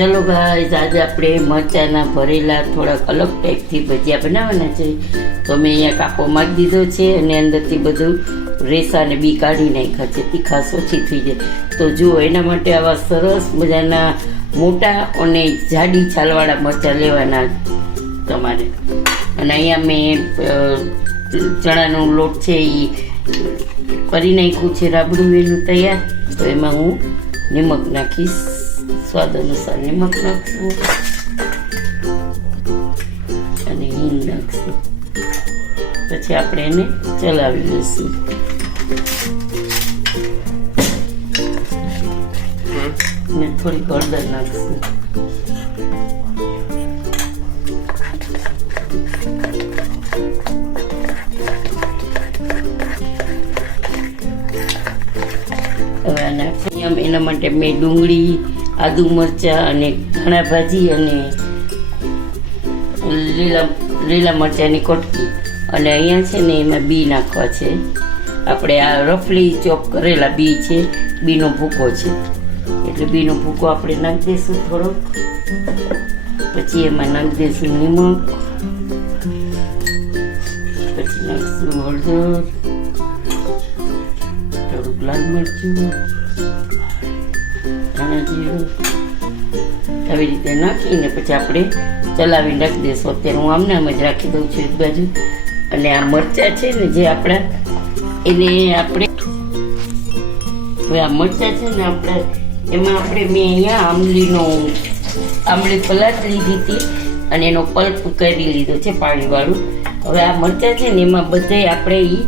ચલો ગાઈઝ, આજે આપણે મરચાના ભરેલા થોડાક અલગ ટાઈપથી ભજીયા બનાવવાના છે. તો મેં અહીંયા કાપો મારી દીધો છે અને અંદરથી બધું રેસા ને બી કાઢી નાખ્યા છે, તીખાશ ઓછી થઈ જાય. તો જુઓ, એના માટે આવા સરસ મજાના મોટા અને જાડી છાલવાળા મરચાં લેવાના તમારે. અને અહીંયા મેં ચણાનો લોટ છે એ કરી નાખ્યું છે, રાબડું એનું તૈયાર. તો એમાં હું નિમક નાખીશ, સ્વાદ અનુસાર નિમક નાખશું અને હિંગ નાખશું. પછી આપણે એને ચલાવી લઈશું. ને થોડીક હળદર નાખશું. હવે આ નાખીએ. એના માટે મેં ડુંગળી, આદુ મરચાં અને ધાણા ભાજી અને લીલા મરચાંની કટકી અને અહીંયા છે ને એમાં બી નાખવા છે. આપણે આ રફલી ચોપ કરેલા બી છે, બીનો ભૂકો છે, એટલે બીનો ભૂકો આપણે નાખી દઈશું થોડોક. પછી એમાં નાખી દઈશું નિમક, પછી નાખીશું હળદર, થોડુંક લાલ મરચું, ધાણા જીરું, આવી રીતે નાખીને પછી આપણે ચલાવીને રાખી દઈશું. અત્યારે હું આમને આમ જ રાખી દઉં છું એક બાજુ. અને આ મરચાં છે ને જે આપણા, એને આપણે હવે આ મરચાં છે ને આપણે એમાં આપણે મેં અહીંયા આંબલી પલાટ લીધી હતી અને એનો પલ્પ કરી લીધો છે પાણીવાળું. હવે આ મરચાં છે ને એમાં બધે આપણે એ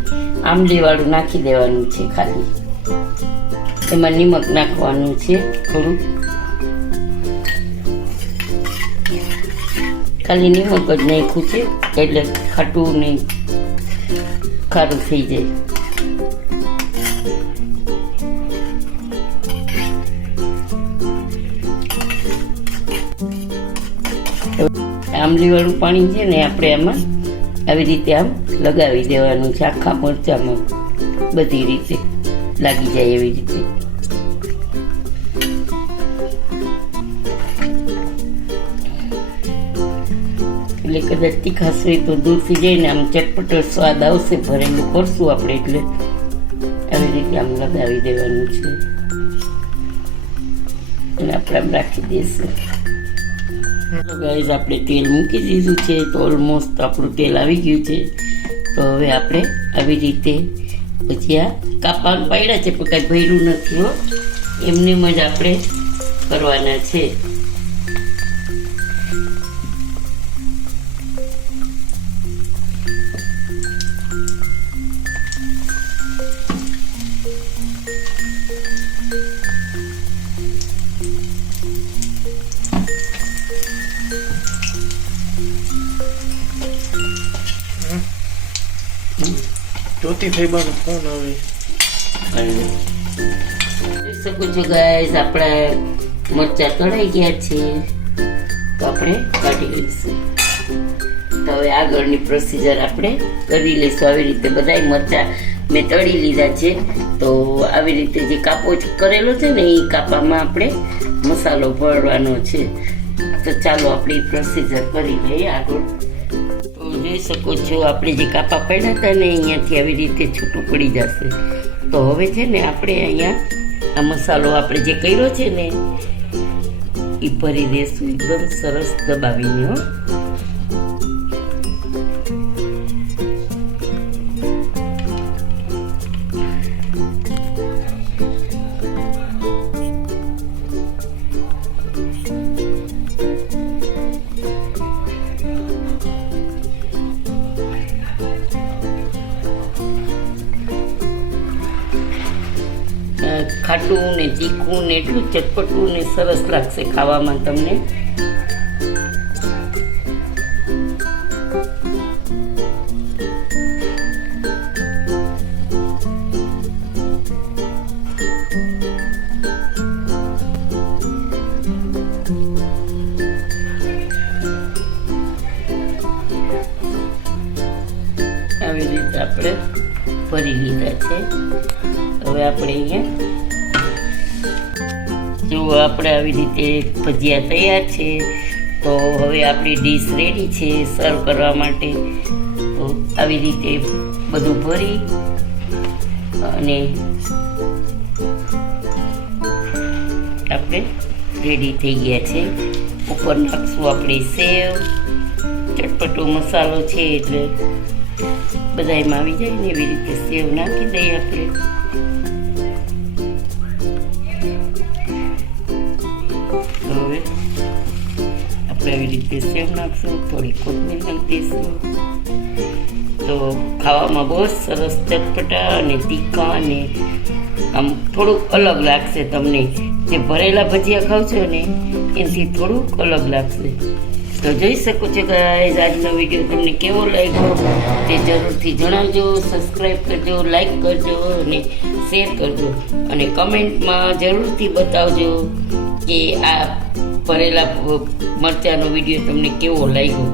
આંબલીવાળું નાખી દેવાનું છે. ખાલી એમાં નિમક નાખવાનું છે થોડુંક, ખાલી નિમક જ નાખ્યું છે એટલે ખાટું નહીં, ખારું થઈ જાય. આંબલીવાળું પાણી છે ને આપણે આમાં આવી રીતે આમ લગાવી દેવાનું છે, આખા મરચામાં બધી રીતે લાગી જાય એવી રીતે. એટલે કદાચ તીખાશ હોય તો દૂરથી જઈને આમ ચટપટો સ્વાદ આવશે. ભરેલું કરશું આપણે એટલે આવી રીતે આમ લગાવી દેવાનું છે અને આપણે આમ રાખી દઈશું. ગાઈઝ, આપણે તેલ મૂકી દીધું છે તો ઓલમોસ્ટ આપણું તેલ આવી ગયું છે. તો હવે આપણે આવી રીતે ભજીયા કાપવાનું પાડ્યા છે, પણ કાંઈ ભર્યું નથી હો, એમને જ આપણે કરવાના છે. ચોથી ફેબાનો ફોન આવે. જોઈ શકો છો ગાઈઝ, આપણા મરચાં તળાઈ ગયા છે તો આપણે કાઢી લઈશું. તો હવે આગળની પ્રોસિજર આપણે કરી લઈશું. આવી રીતે બધાય મરચાં મેં તળી લીધા છે. તો આવી રીતે જે કાપો કરેલો છે ને એ કાપામાં આપણે મસાલો ભરવાનો છે. તો ચાલો આપણે એ પ્રોસિજર કરી લઈએ આગળ. જોઈ શકો છો, આપણે જે કાપા પડ્યા હતા ને અહીંયાથી આવી રીતે છૂટું પડી જશે. તો હવે છે ને આપણે અહીંયા આ મસાલો આપણે જે કર્યો છે ને એ ભરી દઈશું એકદમ સરસ દબાવીને. હો, ખાટું ને તીખું ને એટલું ચટપટું ને સરસ લાગશે ખાવામાં તમને. આવી રીતે આપણે ભરી લીધા છે. હવે આપણે અહીંયા જો આપણે આવી રીતે ભજીયા તૈયાર છે. તો હવે આપણી ડીશ રેડી છે સર્વ કરવા માટે. તો આવી રીતે બધું ભરી અને આપણે રેડી થઈ ગયા છે. ઉપર નાખશું આપણે સેવ. ચટપટો મસાલો છે એટલે બધામાં આવી જાય ને એવી રીતે સેવ નાખી દઈએ આપણે. તો હવે આપણે આવી રીતે સેવ નાખશું, થોડી કોથમીર નાખી દઈશું. તો ખાવામાં બહુ સરસ ચટપટા અને તીખા અને આમ થોડુંક અલગ લાગશે તમને. જે ભરેલા ભજીયા ખાવ છો ને એનાથી થોડુંક અલગ લાગશે. તો જોઈ શકો છો ગાઈઝ, આજનો વિડીયો તમને કેવો લાગ્યો તે જરૂરથી જણાવજો. સબસ્ક્રાઈબ કરજો, લાઈક કરજો અને શેર કરજો અને કમેન્ટમાં જરૂરથી બતાવજો કે આ ભરેલા મરચાંનો વિડીયો તમને કેવો લાગ્યો.